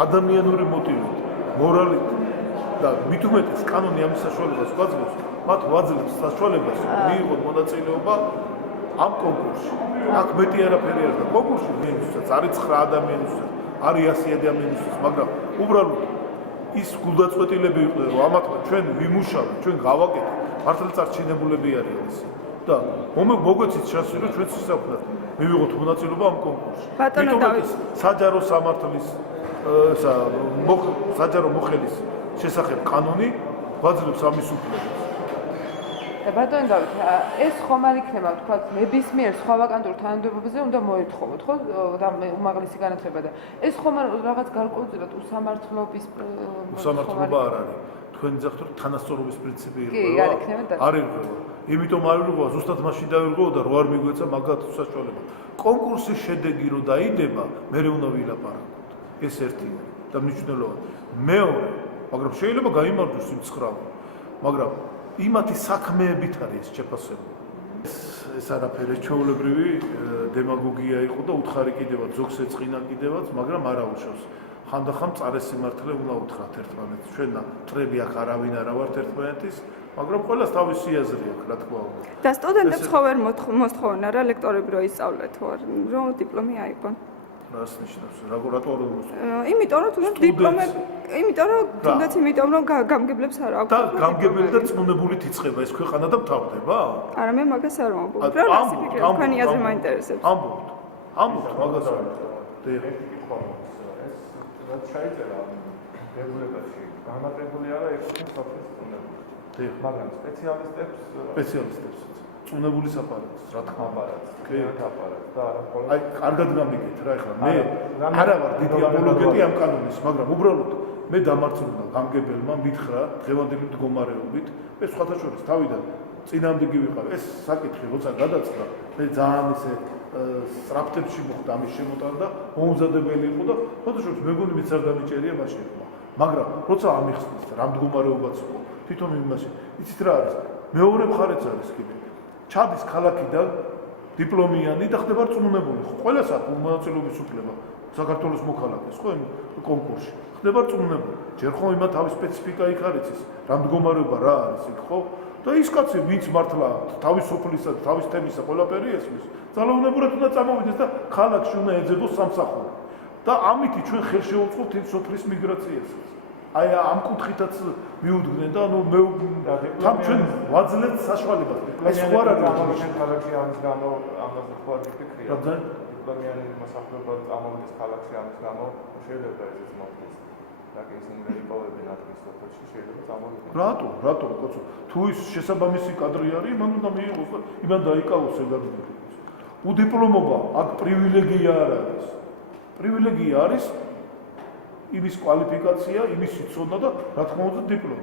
ადამიანური მოტივით, მორალით და მით უმეტეს კანონი ამის საშუალებას გვაძლევს, მათ ვაძლევს საშუალებას მიიღოთ მონაწილეობა ამ კონკურსში. აქ მეტი არაფერი არ და კონკურსში მიენიჭებს არის 9 ადამიანისთვის, არის 100 ადამიანისთვის, მაგრამ უბრალოდ ის გულდაწყვეტილები იყო, რომ ამათმა ჩვენ ვიმუშავოთ, ჩვენ გავაკეთოთ, მართლწარჩინებულები არიან ეს. და მოგვეცით შანსი, რომ ჩვენც ვსაუბროთ, მივიღოთ მონაწილეობა ამ კონკურსში. ბატონო დავით, საჯარო სამართლის საჯარო მოხელის შესახებ კანონი გვაძლევს ამის უფლებას. ბატონო დავით, ეს ხომ არ იქნება, თქვათ, ნებისმიერ სხვა ვაკანტურ თანამდებობაზე უნდა მოეთხოვოთ, ხო? და უმაღლესი განათლება და ეს ხომ არ რაღაც გარკვეულწილად უსამართლობის უსამართლობა არ არის. თქვენ ძახთ, რომ თანასწორობის პრინციპი კი, არ იქნება და არ ირღვევა. იმიტომ არ ირღვევა, ზუსტად მაშინ დაირღვევა და რო არ მიგვეცა მაგათ საშუალება. კონკურსის შედეგი რო დაიდება, მე უნდა ვილაპარაკოთ. ეს ერთია და მნიშვნელოვანი. მეორე, მაგრამ შეიძლება გაიმარჯვოს იმ 9, მაგრამ იმათი საქმეებით არის შეფასებული. ეს არაფერი ჩვეულებრივი დემაგოგია იყო და უთხარი კიდევაც ზოგს ეწყინა კიდევაც, მაგრამ არა უშავს. ხანდახან წარესიმართლე უნდა უთხრათ ერთმანეთს. ჩვენ მტრები აქ არავინ არა ვართ ერთმანეთის, მაგრამ ყველას თავისი აზრი აქვს, რა თქმა უნდა. და სტუდენტებს ხო ვერ მოსთხოვენ არა ლექტორები რო ისწავლეთ, რომ დიპლომი აიღონ. რას ნიშნავს? რატო არ მოსთხოვენ? იმიტომ რომ თუნდაც დიპლომები, იმიტომ რომ გამგებლებს არ აქვს. და გამგებელი და წმუნებულით იწყება ეს ქვეყანა და მთავრდება? არა, მე მაგას არ ვამბობ. რა რასიფიქრებ, თქვენი აზრი მაინტერესებს. ამბობთ მაგას არ რაც შეიძლება რეგულირებაში განმარტებული არა ეკუთვნის სოფლის წუნებული. მაგრამ სპეციალისტებს წუნებული აპარატს, რა თქმა უნდა. კი, აპარატს და არა მხოლოდ აი, კარგად გამიგეთ რა ეხლა მე არა ვარ დიდი აპოლოგეტი ამ კანონის, მაგრამ უბრალოდ მე დამარცხდა გამგებელმა მითხრა დღევანდელი მდგომარეობით, მე სხვათა შორის თავიდან წინამდეგი ვიყავ. ეს საკითხი როცა გადაწყდა, მე ძალიან ისე სტრაფტებში მოხდა ამის შემოტანა და მომზადებელი იყო და ფოტოშოპს მეგონი მეც არ დამიჭერია მაშინ. მაგრამ როცა ამიხსნის რა მდგომარეობაც იყო, თვითონ იმაში, იცით რა არის? მეორე მხარეც არის კიდე. ჩადის ქალაქიდან დიპლომიანი და ხდება რწმუნებული. ყველას აქვს მონაწილეობის უფლება საქართველოს მოქალაქეს, ხო, კონკურსში. ხდება რწმუნებული. ჯერ ხომ იმათ თავის სპეციფიკა იქ არის ის, რა მდგომარეობა რა არის იქ, ხო? და ის კაცი ვინც მართლა თავისუფლისა და თავის თემისა ყველაფერი ესმის, ძალაუნებურად უნდა წამოვიდეს და ქალაქში უნდა ეძებოს სამსახური. და ამითი ჩვენ ხელ შევუწყობთ იმ სოფლის მიგრაციასაც. აი ამ კუთხითაც მიუდგნენ და ანუ მე თან ჩვენ ვაძლევთ საშუალებას. ეს ხო არ არის ქალაქში ამის გამო ამაზე ხო არ გიფიქრია. დიპლომიანი მოსახლეობა წამოვიდეს ქალაქში ამის გამო შეიძლება ეს მოხდეს. და ისინი ვერ იპოვებენ ადგილს სოფელში შეიძლება წამოვიდნენ. რატო კაცო? თუ ის შესაბამისი კადრი არის, მან უნდა მიიღოს და იმან დაიკავოს ეგარდები. უდიპლომობა აქ პრივილეგია არ არის. პრივილეგია არის იმის კვალიფიკაცია, იმის სიცოცხლე და რა თქმა უნდა დიპლომი.